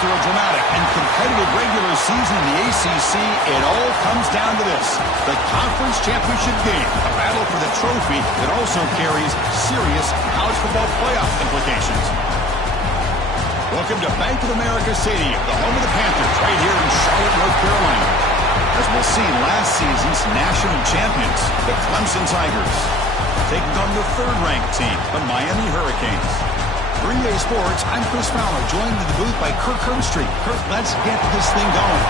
After a dramatic and competitive regular season in the ACC, it all comes down to this: the conference championship game, a battle for the trophy that also carries serious college football playoff implications. Welcome to Bank of America Stadium, the home of the Panthers, right here in Charlotte, North Carolina. As we'll see, last season's national champions, the Clemson Tigers, taking on the third-ranked team, the Miami Hurricanes. For EA Sports, I'm Chris Fowler, joined in the booth by Kirk Herbstreit. Kirk, let's get this thing going.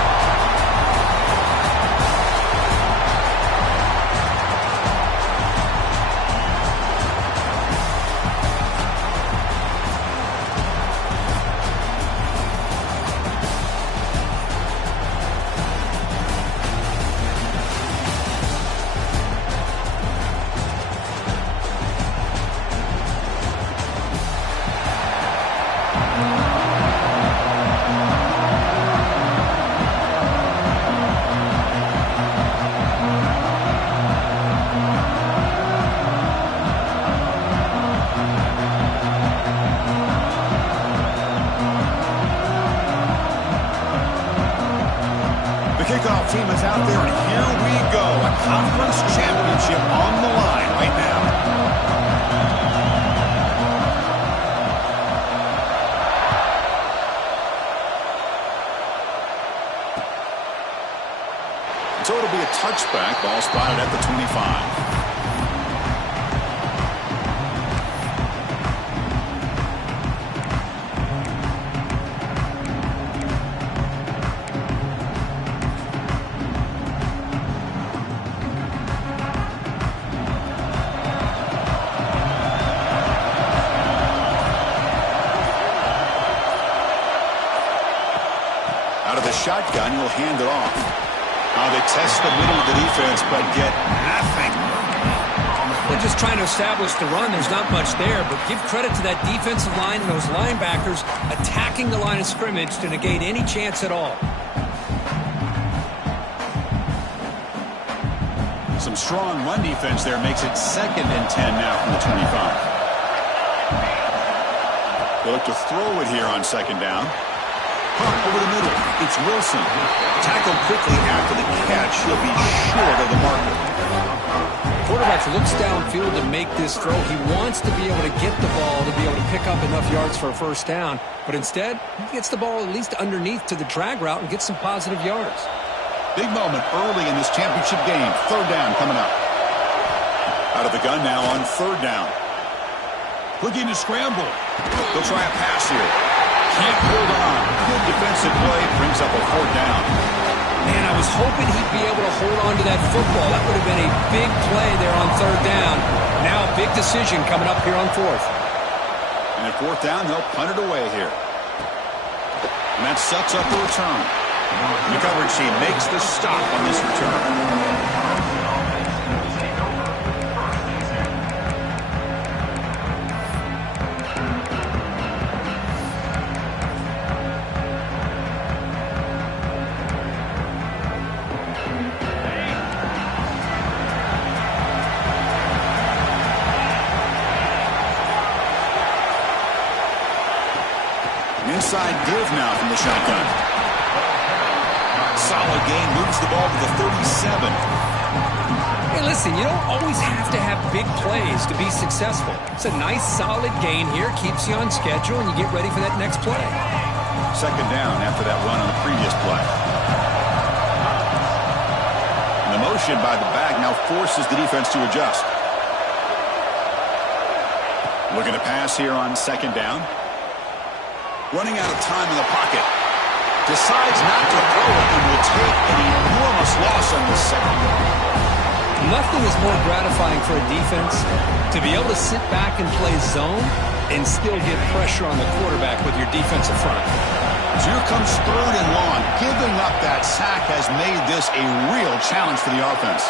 Kickoff team is out there, and here we go. A conference championship on the line right now. So it'll be a touchback. Ball spotted at the 25. Out of the shotgun, he'll hand it off. They test the middle of the defense, but get nothing. They're just trying to establish the run. There's not much there, but give credit to that defensive line and those linebackers attacking the line of scrimmage to negate any chance at all. Some strong run defense there makes it 2nd and 10 now from the 25. They look to throw it here on 2nd down. Over the middle, it's Wilson. Tackled quickly after the catch. He'll be short of the marker. Quarterback looks downfield to make this throw. He wants to be able to get the ball to be able to pick up enough yards for a first down. But instead, he gets the ball at least underneath to the drag route and gets some positive yards. Big moment early in this championship game. 3rd down coming up. Out of the gun now on 3rd down. Looking to scramble. They'll try a pass here. Can't hold on. Good defensive play. Brings up a 4th down. Man, I was hoping he'd be able to hold on to that football. That would have been a big play there on 3rd down. Now a big decision coming up here on 4th. And at 4th down, they'll punt it away here. And that sets up the return. The coverage team makes the stop on this return. Inside give now from the shotgun. Solid gain, moves the ball to the 37. Hey, listen, you don't always have to have big plays to be successful. It's a nice, solid gain here, keeps you on schedule, and you get ready for that next play. 2nd down after that run on the previous play. And the motion by the back now forces the defense to adjust. Looking to pass here on 2nd down. Running out of time in the pocket. Decides not to throw it and will take an enormous loss on this second. Nothing is more gratifying for a defense to be able to sit back and play zone and still get pressure on the quarterback with your defensive front. So here comes 3rd and long. Giving up that sack has made this a real challenge for the offense.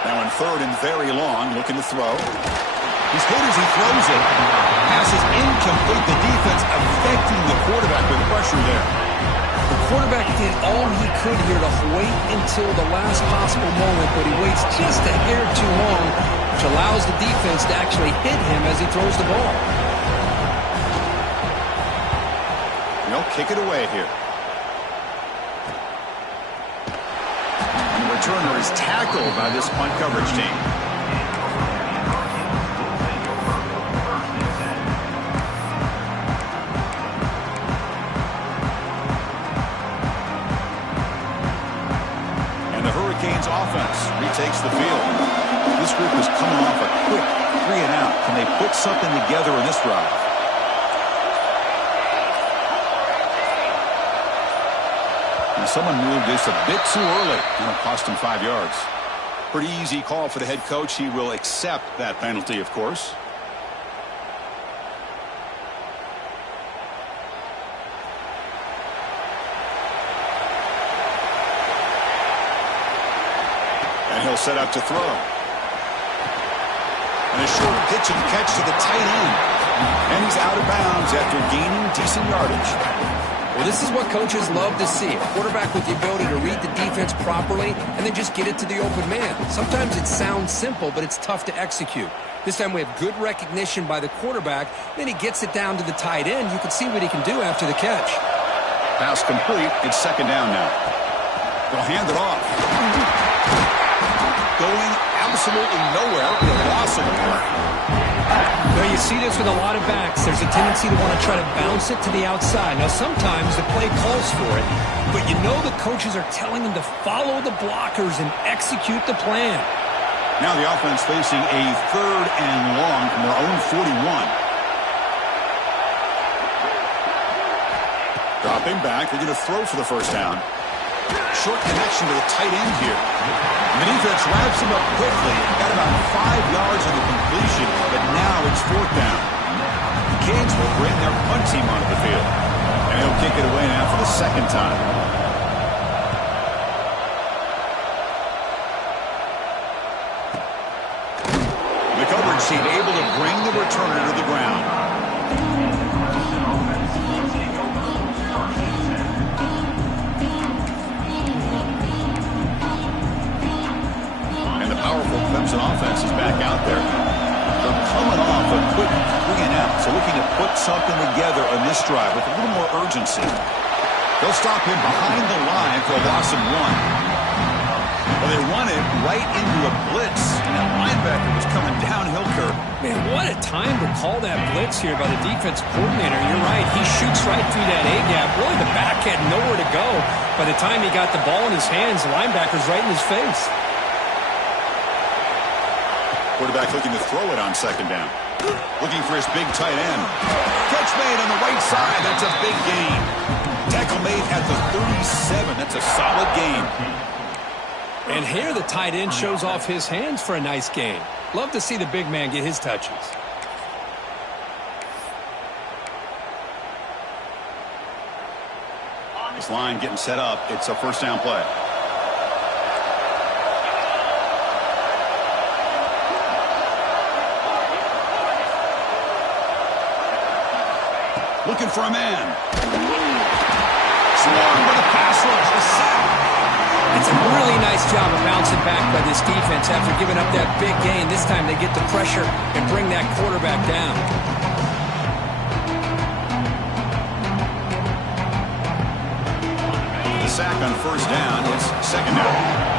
Now in 3rd and very long, looking to throw. He's hit as he throws it. Pass is incomplete. The defense affecting the quarterback with pressure there. The quarterback did all he could here to wait until the last possible moment, but he waits just a hair too long. which allows the defense to actually hit him as he throws the ball. They'll kick it away here. And the returner is tackled by this punt coverage team. Offense retakes the field. This group is coming off a quick 3-and-out. Can they put something together in this drive? And someone moved this a bit too early, and it'll cost him 5 yards. Pretty easy call for the head coach. He will accept that penalty, of course. He'll set up to throw. And a short pitch and catch to the tight end. And he's out of bounds after gaining decent yardage. Well, this is what coaches love to see. A quarterback with the ability to read the defense properly and then just get it to the open man. Sometimes it sounds simple, but it's tough to execute. This time we have good recognition by the quarterback. Then he gets it down to the tight end. You can see what he can do after the catch. Pass complete. It's second down now. They'll hand it off. Going absolutely nowhere with a loss of the play. Now you see this with a lot of backs. There's a tendency to want to try to bounce it to the outside. Now sometimes the play calls for it, but you know the coaches are telling them to follow the blockers and execute the plan. Now the offense facing a 3rd and long from their own 41. Dropping back, they're going to throw for the first down. Short connection to the tight end here. And the defense wraps him up quickly. Got about 5 yards on the completion, but now it's 4th down. The Canes will bring their punt team onto the field. And he'll kick it away now for the 2nd time. The coverage team able to bring the returner to the ground. Powerful Clemson offense is back out there. They're coming off a quick 3-and-out, so looking to put something together on this drive with a little more urgency. They'll stop him behind the line for a loss of 1. Well, they run it right into a blitz, and that linebacker was coming downhill curve. Man, what a time to call that blitz here by the defense coordinator. You're right. He shoots right through that A-gap. Really, the back had nowhere to go. By the time he got the ball in his hands, the linebacker's right in his face. Quarterback looking to throw it on 2nd down. Looking for his big tight end. Catch made on the right side. That's a big gain. Tackle made at the 37. That's a solid gain. And here the tight end shows off his hands for a nice gain. Love to see the big man get his touches. This line getting set up. It's a 1st down play. Looking for a man. Swarm with a pass rush. A sack. It's a really nice job of bouncing back by this defense after giving up that big gain. This time they get the pressure and bring that quarterback down. The sack on 1st down. It's 2nd down.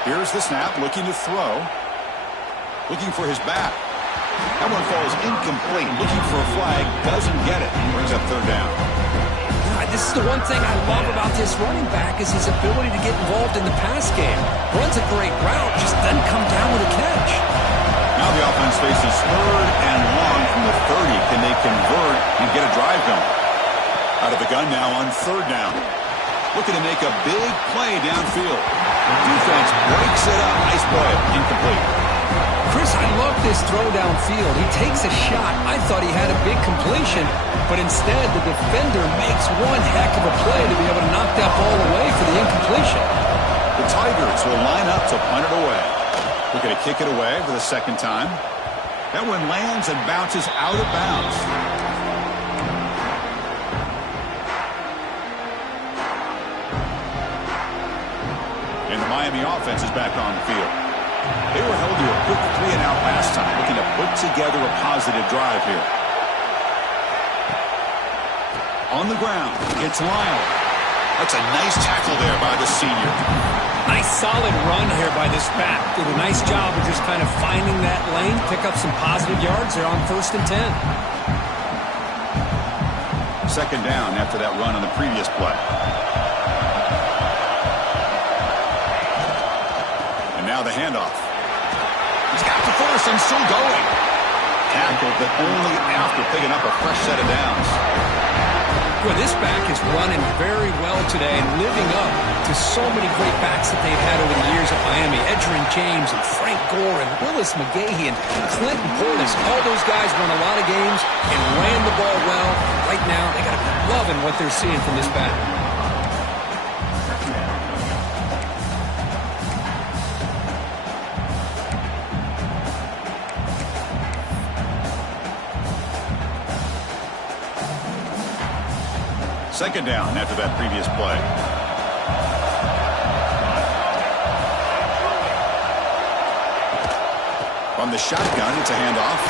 Here's the snap, looking to throw. Looking for his back. That one falls incomplete. Looking for a flag, doesn't get it. Brings up 3rd down. God, this is the one thing I love about this running back is his ability to get involved in the pass game. Runs a great route, just doesn't come down with a catch. Now the offense faces 3rd and long from the 30. Can they convert and get a drive going? Out of the gun now on 3rd down. Looking to make a big play downfield. Defense breaks it up. Nice play. Incomplete. Chris, I love this throw downfield. He takes a shot. I thought he had a big completion, but instead the defender makes one heck of a play to be able to knock that ball away for the incompletion. The Tigers will line up to punt it away. We're going to kick it away for the 2nd time. That one lands and bounces out of bounds. Miami offense is back on the field. They were held to a quick 3-and-out last time, looking to put together a positive drive here. On the ground, it's Lyle. That's a nice tackle there by the senior. Nice solid run here by this back. Did a nice job of just kind of finding that lane, pick up some positive yards there on 1st and 10. Second down after that run on the previous play. And now the handoff. He's got the first and still going. Tackled, but only after picking up a fresh set of downs. Well, this back is running very well today and living up to so many great backs that they've had over the years at Miami. Edgerrin James and Frank Gore and Willis McGahee and Clinton Portis. All those guys won a lot of games and ran the ball well. Right now, they got to be loving what they're seeing from this back. Second down after that previous play. From the shotgun, it's a handoff.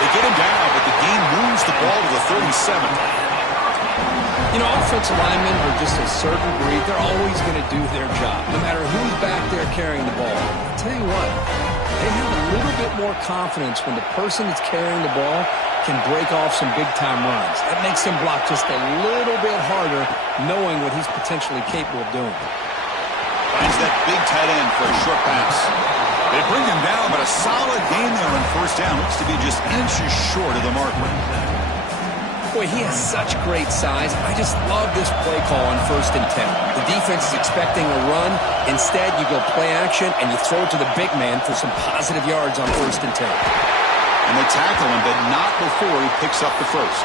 They get him down, but the game moves the ball to the 37. You know, offensive linemen are just a certain breed. They're always going to do their job, no matter who's back there carrying the ball. I'll tell you what, they have a little bit more confidence when the person that's carrying the ball can break off some big-time runs. That makes him block just a little bit harder, knowing what he's potentially capable of doing. Finds that big tight end for a short pass. They bring him down, but a solid gain there on 1st down. Looks to be just inches short of the marker. Boy, he has such great size. I just love this play call on 1st and 10. The defense is expecting a run. Instead, you go play action, and you throw it to the big man for some positive yards on 1st and 10. And they tackle him, but not before he picks up the first.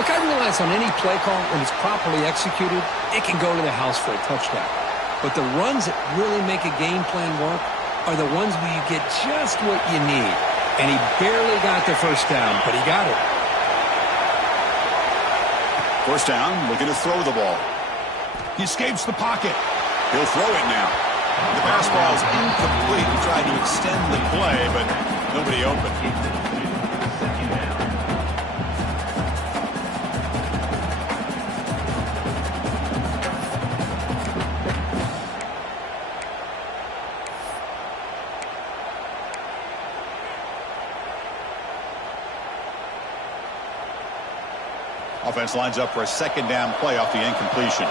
Look, I realize on any play call, when it's properly executed, it can go to the house for a touchdown. But the runs that really make a game plan work are the ones where you get just what you need. And he barely got the first down, but he got it. First down, looking to throw the ball. He escapes the pocket. He'll throw it now. The pass ball is incomplete. He tried to extend the play, but nobody open. Offense lines up for a second down play off the incompletion.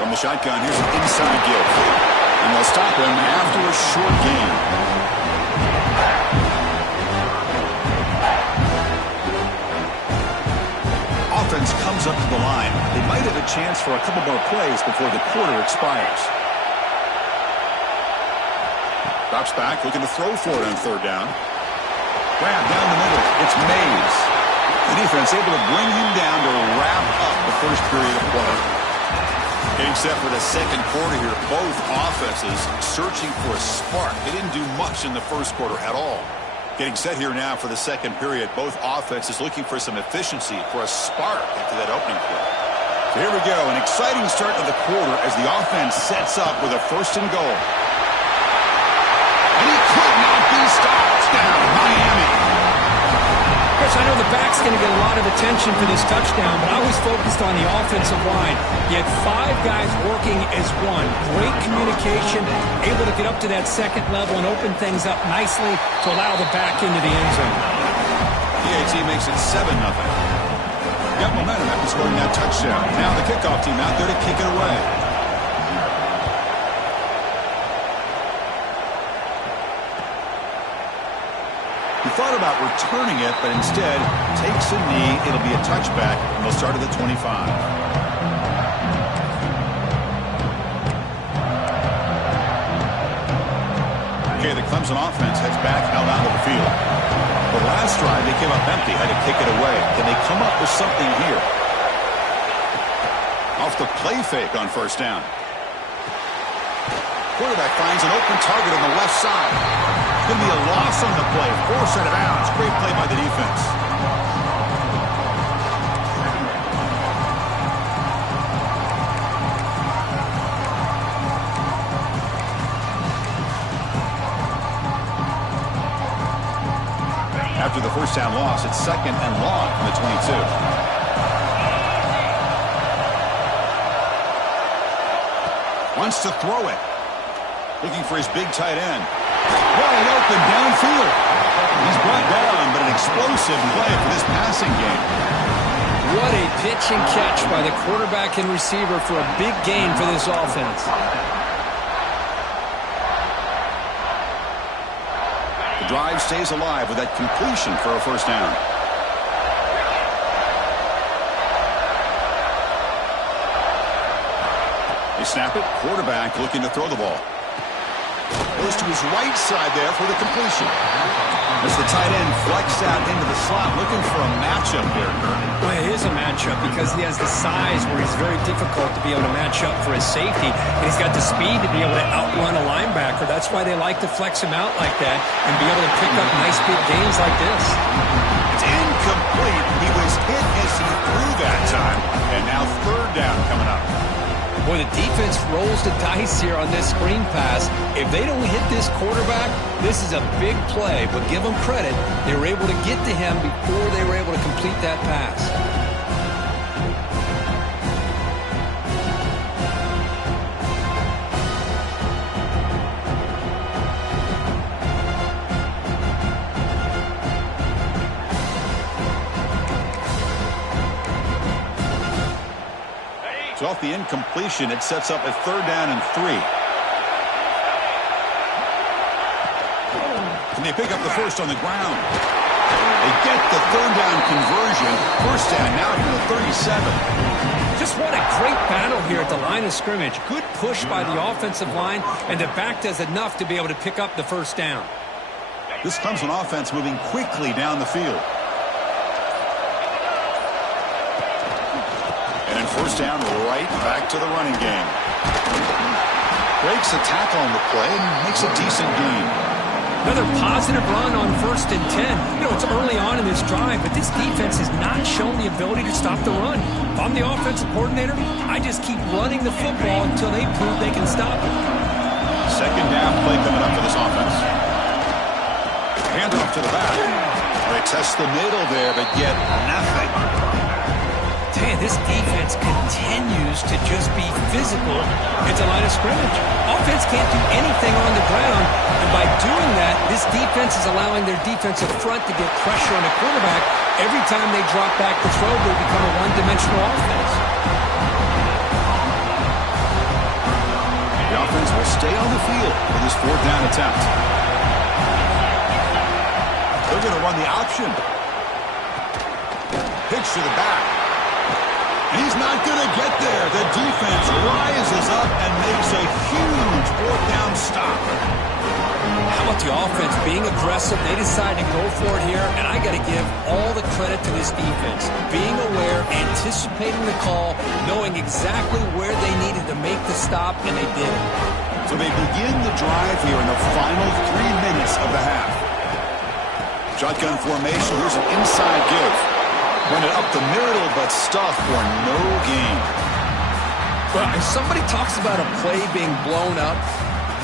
From the shotgun, here's an inside give. And they'll stop him after a short gain. Offense comes up to the line. They might have a chance for a couple more plays before the quarter expires. Drops back, looking to throw for it on 3rd down. Grab down the middle. It's Mays. The defense able to bring him down to wrap up the first period of play. Getting set for the second quarter here. Both offenses searching for a spark. They didn't do much in the first quarter at all. Getting set here now for the second period. Both offenses looking for some efficiency, for a spark after that opening play. So here we go. An exciting start to the quarter as the offense sets up with a 1st and goal. And he could not be stopped. Down Miami. Chris, I know the back's going to get a lot of attention for this touchdown, but I was focused on the offensive line. You had 5 guys working as one. Great communication, able to get up to that second level and open things up nicely to allow the back into the end zone. PAT makes it 7-0. Got momentum after scoring that touchdown. Now the kickoff team out there to kick it away. He thought about returning it, but instead takes a knee. It'll be a touchback, and they'll start at the 25. Okay, the Clemson offense heads back out onto the field. The last drive, they came up empty, had to kick it away. Can they come up with something here? Off the play fake on 1st down. Quarterback finds an open target on the left side. Going to be a loss on the play. Force out of bounds. Great play by the defense. After the first down loss, it's 2nd and long from the 22. Wants to throw it. Looking for his big tight end. Wide open downfield. He's brought down, but an explosive play for this passing game. What a pitch and catch by the quarterback and receiver for a big gain for this offense. The drive stays alive with that completion for a first down. They snap it. Quarterback looking to throw the ball. Goes to his right side there for the completion. As the tight end flexed out into the slot, looking for a matchup here, Kirk. Well, it is a matchup because he has the size where he's very difficult to be able to match up for his safety. And he's got the speed to be able to outrun a linebacker. That's why they like to flex him out like that and be able to pick up nice big gains like this. It's incomplete. He was hit as he threw that time. And now 3rd down coming up. Boy, the defense rolls the dice here on this screen pass. If they don't hit this quarterback, this is a big play. But give them credit. They were able to get to him before they were able to complete that pass. 'So off the incompletion, it sets up a 3rd down and 3. And they pick up the first on the ground. They get the 3rd down conversion. First down now from the 37. Just what a great battle here at the line of scrimmage. Good push by the offensive line, and the back does enough to be able to pick up the first down. This Clemson offense moving quickly down the field. And in first down, right back to the running game. Breaks a tackle on the play and makes a decent gain. Another positive run on 1st and 10. You know, it's early on in this drive, but this defense has not shown the ability to stop the run. If I'm the offensive coordinator, I just keep running the football until they prove they can stop it. 2nd down play coming up for this offense. Handoff to the back. They test the middle there, but get nothing. Man, this defense continues to just be physical at the line of scrimmage. Offense can't do anything on the ground, and by doing that, this defense is allowing their defensive front to get pressure on the quarterback. Every time they drop back to throw, they become a one-dimensional offense. The offense will stay on the field for this 4th down attempt. They're going to run the option. Pitch to the back. He's not going to get there. The defense rises up and makes a huge 4th down stop. How about the offense being aggressive? They decide to go for it here, and I got to give all the credit to this defense. Being aware, anticipating the call, knowing exactly where they needed to make the stop, and they did it. So they begin the drive here in the final 3 minutes of the half. Shotgun formation. Here's an inside give. Run it up the middle, but stuff for no gain. Well, if somebody talks about a play being blown up,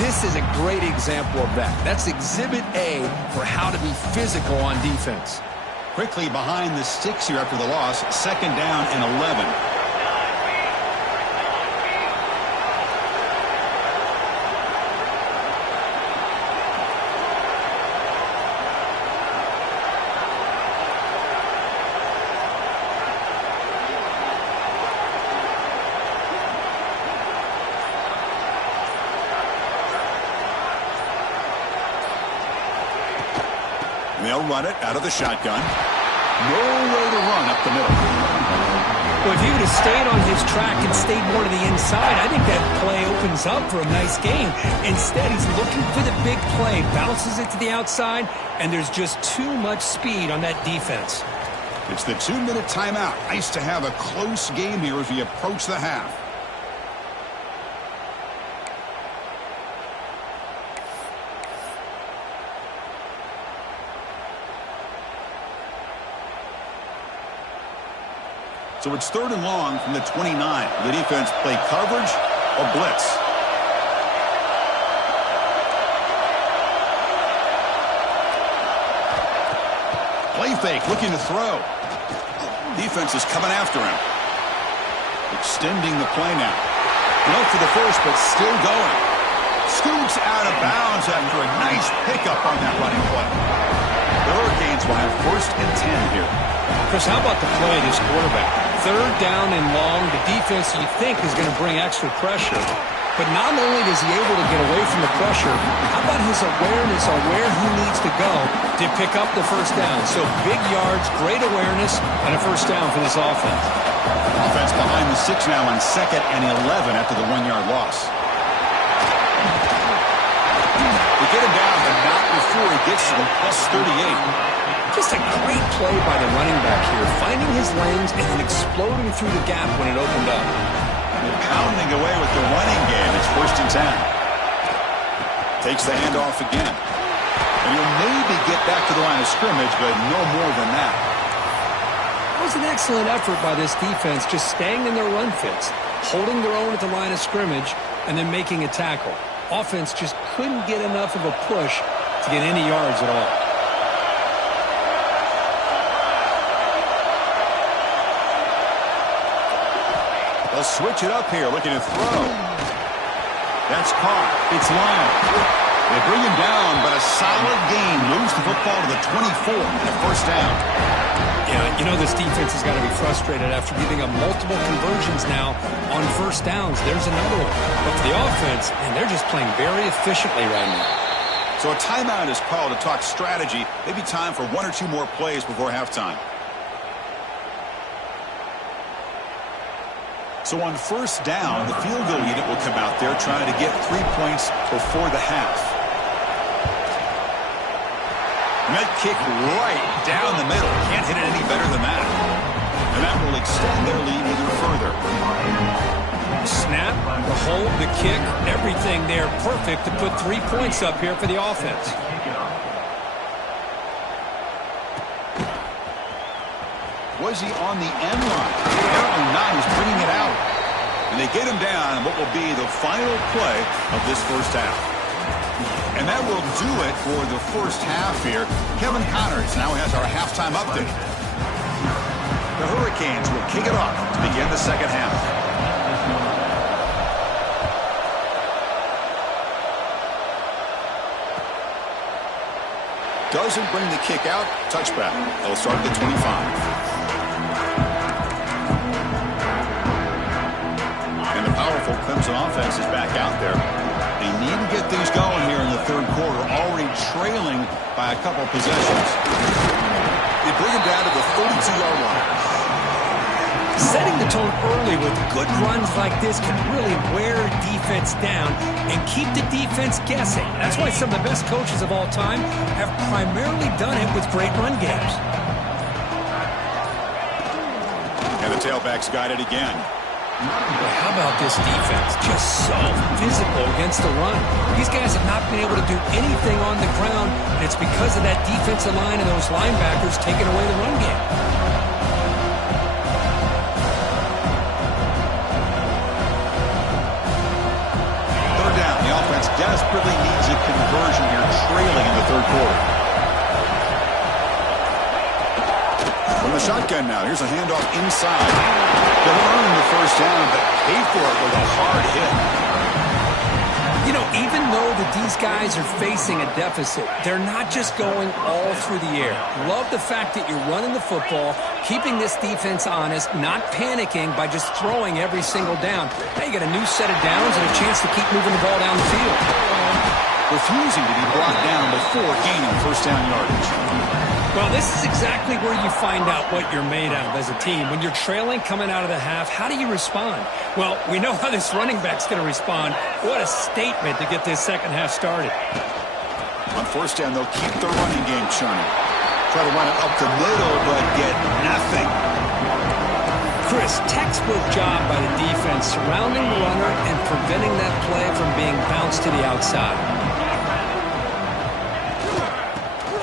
this is a great example of that. That's Exhibit A for how to be physical on defense. Quickly behind the sticks here after the loss. 2nd down and 11. They'll run it out of the shotgun. No way to run up the middle. Well, if he would have stayed on his track and stayed more to the inside, I think that play opens up for a nice gain. Instead, he's looking for the big play, bounces it to the outside, and there's just too much speed on that defense. It's the 2-minute timeout. Nice to have a close game here as we approach the half. So it's 3rd and long from the 29. The defense play coverage or blitz. fake, looking to throw. Defense is coming after him. Extending the play now. Went for the first, but still going. Scoops out of bounds after a nice pickup on that running play. The Hurricanes will have 1st and 10 here. Chris, how about the play of this quarterback? 3rd down and long. The defense you think is going to bring extra pressure. But not only is he able to get away from the pressure, how about his awareness on where he needs to go to pick up the 1st down? So big yards, great awareness, and a 1st down for this offense. Offense behind the 6 now on 2nd and 11 after the 1-yard loss. They get him down, but not before he gets to the +38. Just a great play by the running back here, finding his lanes and then exploding through the gap when it opened up. They're pounding away with the running game. It's 1st and 10. Takes the handoff again. And he'll maybe get back to the line of scrimmage, but no more than that. It was an excellent effort by this defense, just staying in their run fits, holding their own at the line of scrimmage, and then making a tackle. Offense just couldn't get enough of a push to get any yards at all. They'll switch it up here, looking to throw. That's caught. It's Lyon. They bring him down, but a solid gain moves the football to the 24 and a 1st down. Yeah, you know this defense has got to be frustrated after giving up multiple conversions now on 1st downs. There's another one. But for the offense, and they're just playing very efficiently right now. So a timeout is called to talk strategy. Maybe time for 1 or 2 more plays before halftime. So on 1st down, the field goal unit will come out there trying to get 3 points before the half. And that kick right down the middle. Can't hit it any better than that. And that will extend their lead even further. Snap, the hold, the kick, everything there perfect to put 3 points up here for the offense. Was he on the end line? Apparently not. He's bringing it out. And they get him down in what will be the final play of this 1st half. And that will do it for the 1st half here. Kevin Connors now has our halftime update. The Hurricanes will kick it off to begin the 2nd half. Doesn't bring the kick out. Touchback. They'll start at the 25. And the powerful Clemson offense is back out there. They need to get things going here in the 3rd quarter, already trailing by a couple possessions. They bring him down to the 32-yard line. Setting the tone early with good runs like this can really wear defense down and keep the defense guessing. That's why some of the best coaches of all time have primarily done it with great run games. And the tailback's got it again. Well, how about this defense? Just so physical against the run. These guys have not been able to do anything on the ground, and it's because of that defensive line and those linebackers taking away the run game. Desperately needs a conversion here, trailing in the 3rd quarter. From the shotgun now, here's a handoff inside. They'll earn the 1st down, but pay for it with a hard hit. You know, even though these guys are facing a deficit, they're not just going all through the air. Love the fact that you're running the football, keeping this defense honest, not panicking by just throwing every single down. Now you got a new set of downs and a chance to keep moving the ball down the field. Refusing to be brought down before gaining 1st down yardage. Well, this is exactly where you find out what you're made of as a team. When you're trailing coming out of the half, how do you respond? Well, we know how this running back's going to respond. What a statement to get this 2nd half started. On 1st down, they'll keep the running game churning. Try to run it up the middle, but get nothing. Chris, textbook job by the defense surrounding the runner and preventing that play from being bounced to the outside.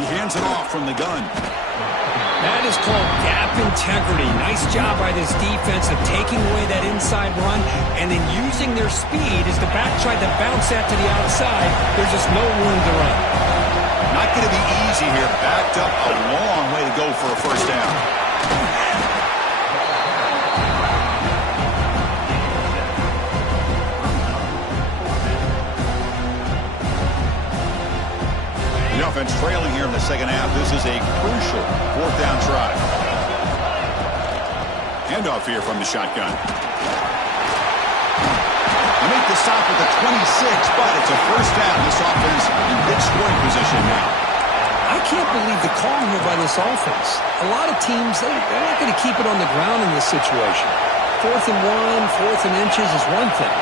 He hands it off from the gun. That is called gap integrity. Nice job by this defense of taking away that inside run and then using their speed as the back tried to bounce that to the outside. There's just no room to run. Not going to be easy here. Backed up a long way to go for a first down. The offense trailing here in the second half. This is a crucial fourth down try. Handoff here from the shotgun. They make the stop at the 26, but it's a first down. This offense in good scoring position now. I can't believe the call here by this offense. A lot of teams, they're not going to keep it on the ground in this situation. 4th and 1, 4th and inches is one thing,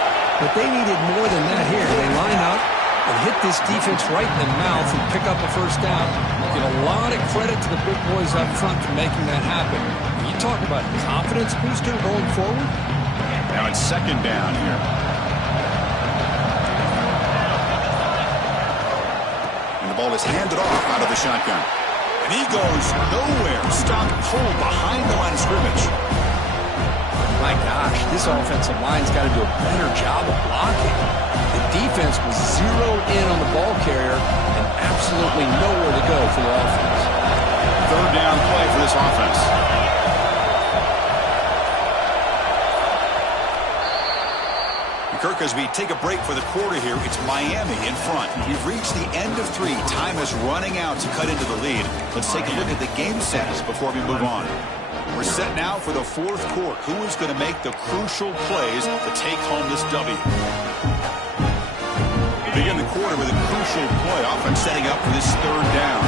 but they needed more than that here. They line up and hit this defense right in the mouth and pick up a first down. Give a lot of credit to the big boys up front for making that happen. You talk about confidence booster going forward. Now it's second down here. And the ball is handed off out of the shotgun. And he goes nowhere. Stop pulled behind the line of scrimmage. My gosh, this offensive line's got to do a better job of blocking. The defense was zeroed in on the ball carrier and absolutely nowhere to go for the offense. Third down play for this offense. Kirk, as we take a break for the quarter here, it's Miami in front. We've reached the end of 3. Time is running out to cut into the lead. Let's take a look at the game sets before we move on. We're set now for the fourth quarter. Who is going to make the crucial plays to take home this W? We begin the quarter with a crucial play. Offense setting up for this third down.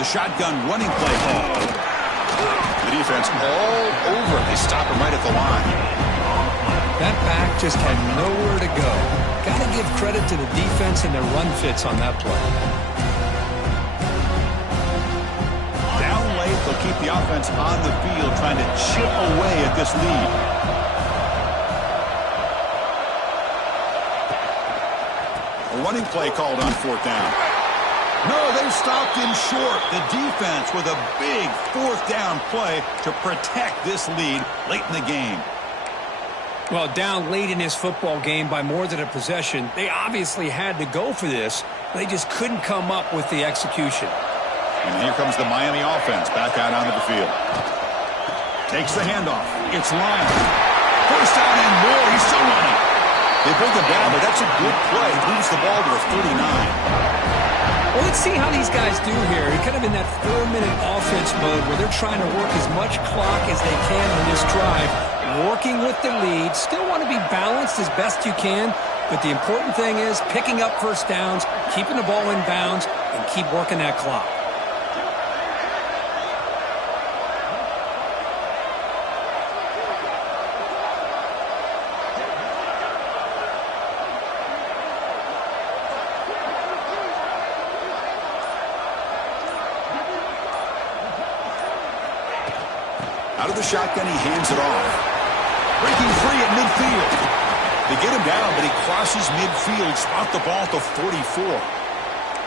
The shotgun running play call. The defense all over it. They stop him right at the line. That back just had nowhere to go. Got to give credit to the defense and their run fits on that play. Down late, they'll keep the offense on the field trying to chip away at this lead. A running play called on fourth down. No, they've stopped him short. The defense with a big fourth down play to protect this lead late in the game. Well, down late in this football game by more than a possession, they obviously had to go for this. They just couldn't come up with the execution. And here comes the Miami offense back out onto the field. Takes the handoff. It's Lyon. First down and more. He's still running. They bring him down, but that's a good play. Moves the ball to a 39. Well, let's see how these guys do here. They're kind of in that 4-minute offense mode where they're trying to work as much clock as they can on this drive, working with the lead. Still want to be balanced as best you can, but the important thing is picking up first downs, keeping the ball in bounds, and keep working that clock. Out of the shotgun, he hands it off. Breaking free at midfield. They get him down, but he crosses midfield, spot the ball to 44.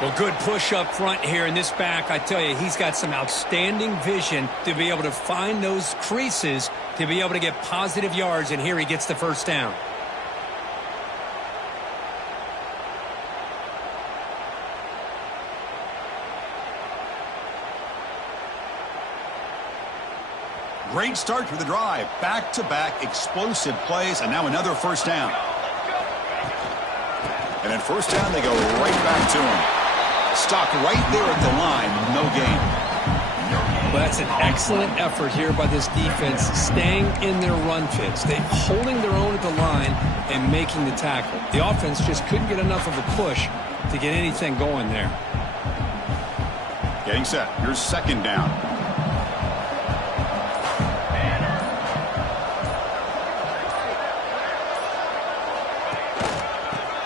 Well, good push up front here in this back. I tell you, he's got some outstanding vision to be able to find those creases, to be able to get positive yards, and here he gets the first down. Great start to the drive. Back-to-back explosive plays, and now another first down. And at first down, they go right back to him. Stopped right there at the line. No gain. Well, that's an excellent effort here by this defense, staying in their run fits. They're holding their own at the line and making the tackle. The offense just couldn't get enough of a push to get anything going there. Getting set. Here's second down.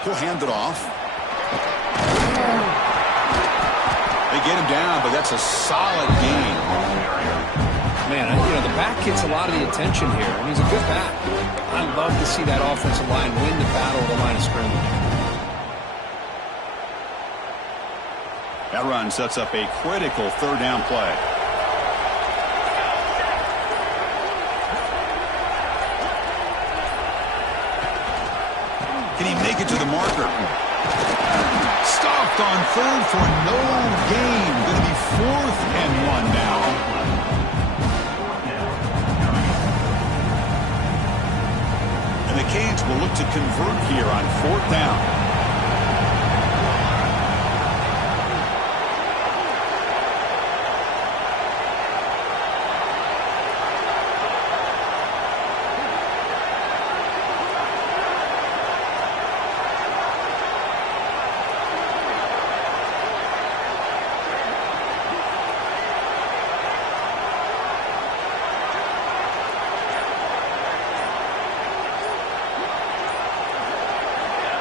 He'll hand it off. They get him down, but that's a solid gain. Man, the back gets a lot of the attention here, and he's a good back. I love to see that offensive line win the battle at the line of scrimmage. That run sets up a critical third down play. Can he make it to the marker? left on third for no gain. Going to be 4th and 1 now. And the Canes will look to convert here on 4th down.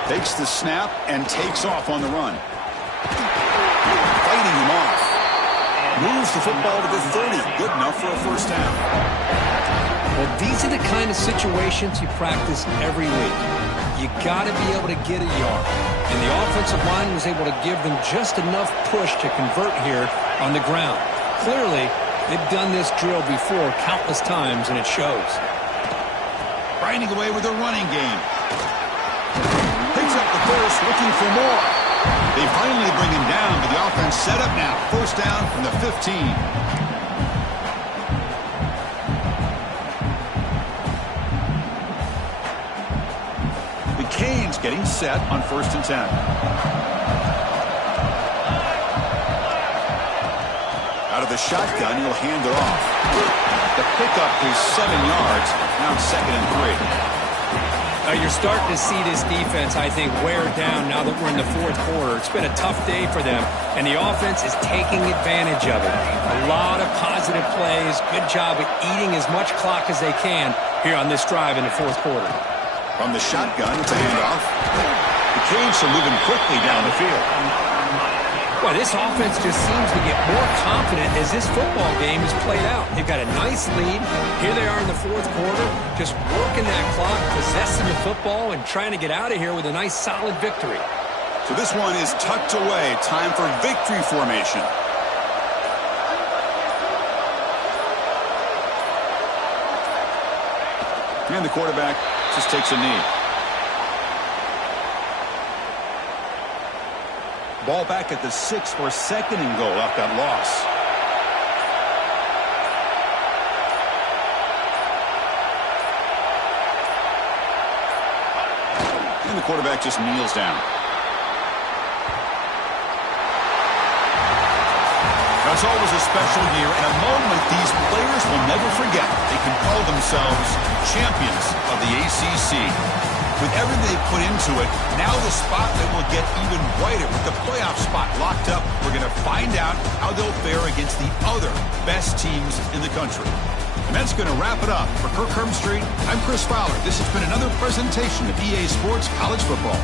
Takes the snap and takes off on the run. Fighting him off. Moves the football to the 30. Good enough for a 1st down. Well, these are the kind of situations you practice every week. You got to be able to get a yard. And the offensive line was able to give them just enough push to convert here on the ground. Clearly, they've done this drill before countless times, and it shows. Grinding away with their running game. Picks up the first, looking for more. They finally bring him down, but the offense set up now. 1st down from the 15. The Canes getting set on 1st and 10. Out of the shotgun, he'll hand it off. The pickup is 7 yards. Now it's 2nd and 3. You're starting to see this defense, I think, wear down now that we're in the 4th quarter. It's been a tough day for them, and the offense is taking advantage of it. A lot of positive plays. Good job of eating as much clock as they can here on this drive in the 4th quarter. From the shotgun, it's a handoff. The Canes are moving quickly down the field. Well, this offense just seems to get more confident as this football game is played out. They've got a nice lead. Here they are in the 4th quarter, just working that clock, possessing the football, and trying to get out of here with a nice, solid victory. So this one is tucked away. Time for victory formation. And the quarterback just takes a knee. Ball back at the 6 for 2nd and goal off that loss. And the quarterback just kneels down. It's always a special year and a moment these players will never forget. They can call themselves champions of the ACC. With everything they put into it, now the spotlight will get even brighter. With the playoff spot locked up, we're going to find out how they'll fare against the other best teams in the country. And that's going to wrap it up. For Kirk Hermstreet, I'm Chris Fowler. This has been another presentation of EA Sports College Football.